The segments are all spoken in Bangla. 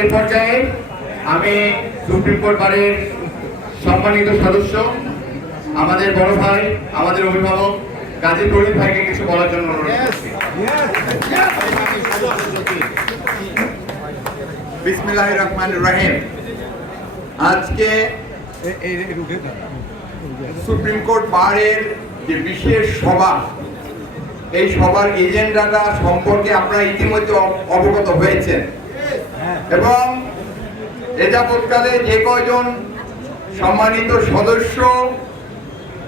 এই পর্যায়ে আমি সুপ্রিম কোর্ট বারের সম্মানিত সদস্য আমাদের বড় ভাই আমাদের অভিভাবক কাজী তরিন ভাইকে কিছু বলার জন্য অনুরোধ করছি। বিসমিল্লাহির রহমানির রহিম। আজকে সুপ্রিম কোর্ট বারের যে বিশেষ সভা, এই সভার এজেন্ডাটা সম্পর্কে আপনারা ইতিমধ্যে অবগত হয়েছেন এবং এ যাবৎকালে যে কয়জন সম্মানিত সদস্য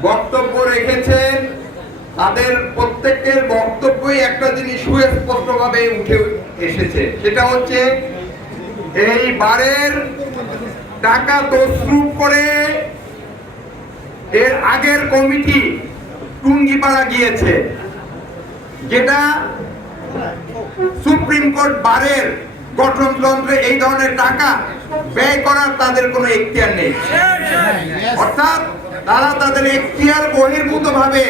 বক্তব্য রেখেছেন তাদের প্রত্যেকের বক্তব্যই একটা জিনিস সুস্পষ্টভাবে উঠে এসেছে, সেটা হচ্ছে এই বারের টাকা তছরুপ করে এর আগের কমিটি টুঙ্গিপাড়া গিয়েছে, যেটা সুপ্রিম কোর্ট বারের গঠনতন্ত্রে এই ধরনের টাকা ব্যয় করার তাদের কোনো এখতিয়ার নেই। অর্থাৎ তারা তাদের এখতিয়ার বহির্ভূত ভাবে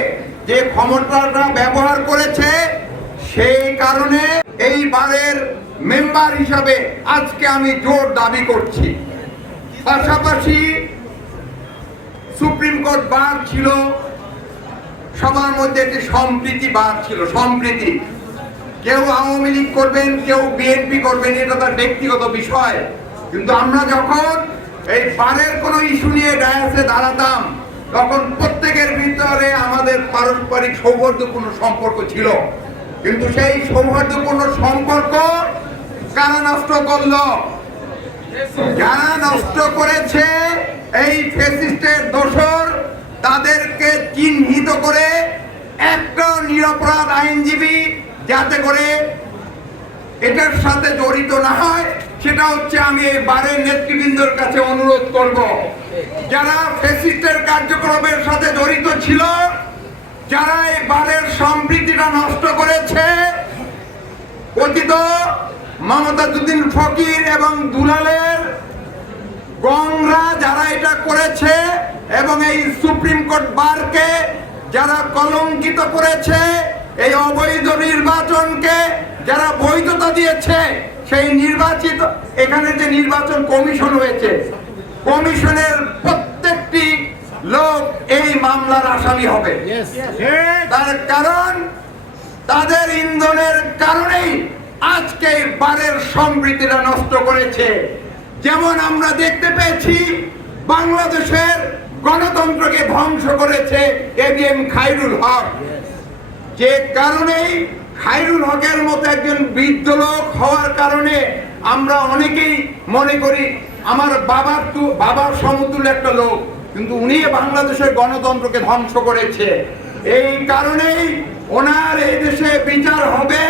যে ক্ষমতাটা ব্যবহার করেছে, সেই কারণে এই বারের মেম্বার হিসাবে আজকে আমি জোর দাবি করছি। পাশাপাশি সুপ্রিম কোর্ট বার ছিল সবার মধ্যে একটি সম্প্রীতি বার ছিল, সম্প্রীতি। কেউ আওয়ামী লীগ করবেন, কেউ বিএনপি করবেন, এটা তার ব্যক্তিগত বিষয়, কিন্তু আমরা যখন এই বারের কোনো ইস্যু নিয়ে ডায়াসে দাঁড়াতাম তখন প্রত্যেকের ভিতরে আমাদের পারস্পরিক সৌহার্দ্যপূর্ণ সম্পর্ক ছিল, কিন্তু সেই সৌহার্দ্যপূর্ণ সম্পর্ক কারা নষ্ট করলো? যারা নষ্ট করেছে এই ফ্যাসিস্টের দোসর, তাদেরকে চিহ্নিত করে একটা নিরপরাধ আইনজীবী যাতে করে এটার সাথে জড়িত না হয়, সেটা হচ্ছে আমি এই বারের নেতৃবৃন্দর কাছে অনুরোধ করব। যারা ফ্যাসিস্টের কার্যক্রমের সাথে জড়িত ছিল, যারা এই বারের সম্প্রীতিটা নষ্ট করেছে, অতীত মমতাজউদ্দিন ফকির এবং দুলালের গংরা যারা এটা করেছে এবং এই সুপ্রিম কোর্ট বারকে যারা কলঙ্কিত করেছে, এই অবৈধ নির্বাচনকে যারা বৈধতা দিয়েছে, সেই নির্বাচিত এখানে যে নির্বাচন কমিশন হয়েছে, কমিশনের প্রত্যেকটি লোক এই মামলার আসামি হবে। তার কারণ তাদের ইন্ধনের কারণেই আজকে বারের সম্প্রীতিটা নষ্ট করেছে। যেমন আমরা দেখতে পেয়েছি বাংলাদেশের গণতন্ত্রকে ধ্বংস করেছে এবিএম খায়রুল হক, যে কারণেই খায়রুল হকের মতো একজন বৃদ্ধ লোক হওয়ার কারণে আমরা অনেকেই মনে করি আমার বাবার সমতুল্য একটা লোক, কিন্তু উনি বাংলাদেশের গণতন্ত্রকে ধ্বংস করেছে। এই কারণেই ওনার এই দেশে বিচার হবে,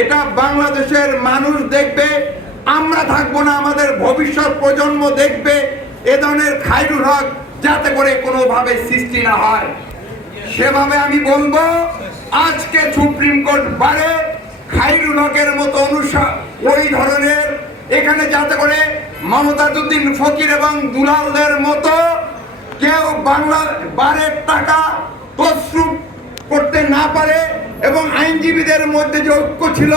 এটা বাংলাদেশের মানুষ দেখবে, আমরা থাকবো না, আমাদের ভবিষ্যৎ প্রজন্ম দেখবে এ ধরনের খায়রুল হক যাতে করে কোনোভাবে সৃষ্টি না হয়। সেভাবে আমি বলবো আজকে সুপ্রিম কোর্ট বারে খায়রুল হকের মতো ওই ধরনের এখানে যাতে করে মমতাজউদ্দিন ফকির এবং দুলালদের মতো কেউ বাংলা বারের টাকা তছরুপ করতে না পারে এবং আইনজীবীদের মধ্যে যে ঐক্য ছিল,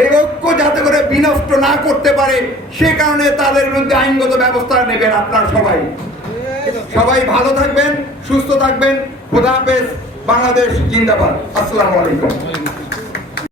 এই ঐক্য যাতে করে বিনষ্ট না করতে পারে, সে কারণে তাদের বিরুদ্ধে আইনগত ব্যবস্থা নেবেন। আপনারা সবাই ভালো থাকবেন, সুস্থ থাকবেন। খোদা হাফেজ। বাংলাদেশ জিন্দাবাদ। আসসালামু আলাইকুম।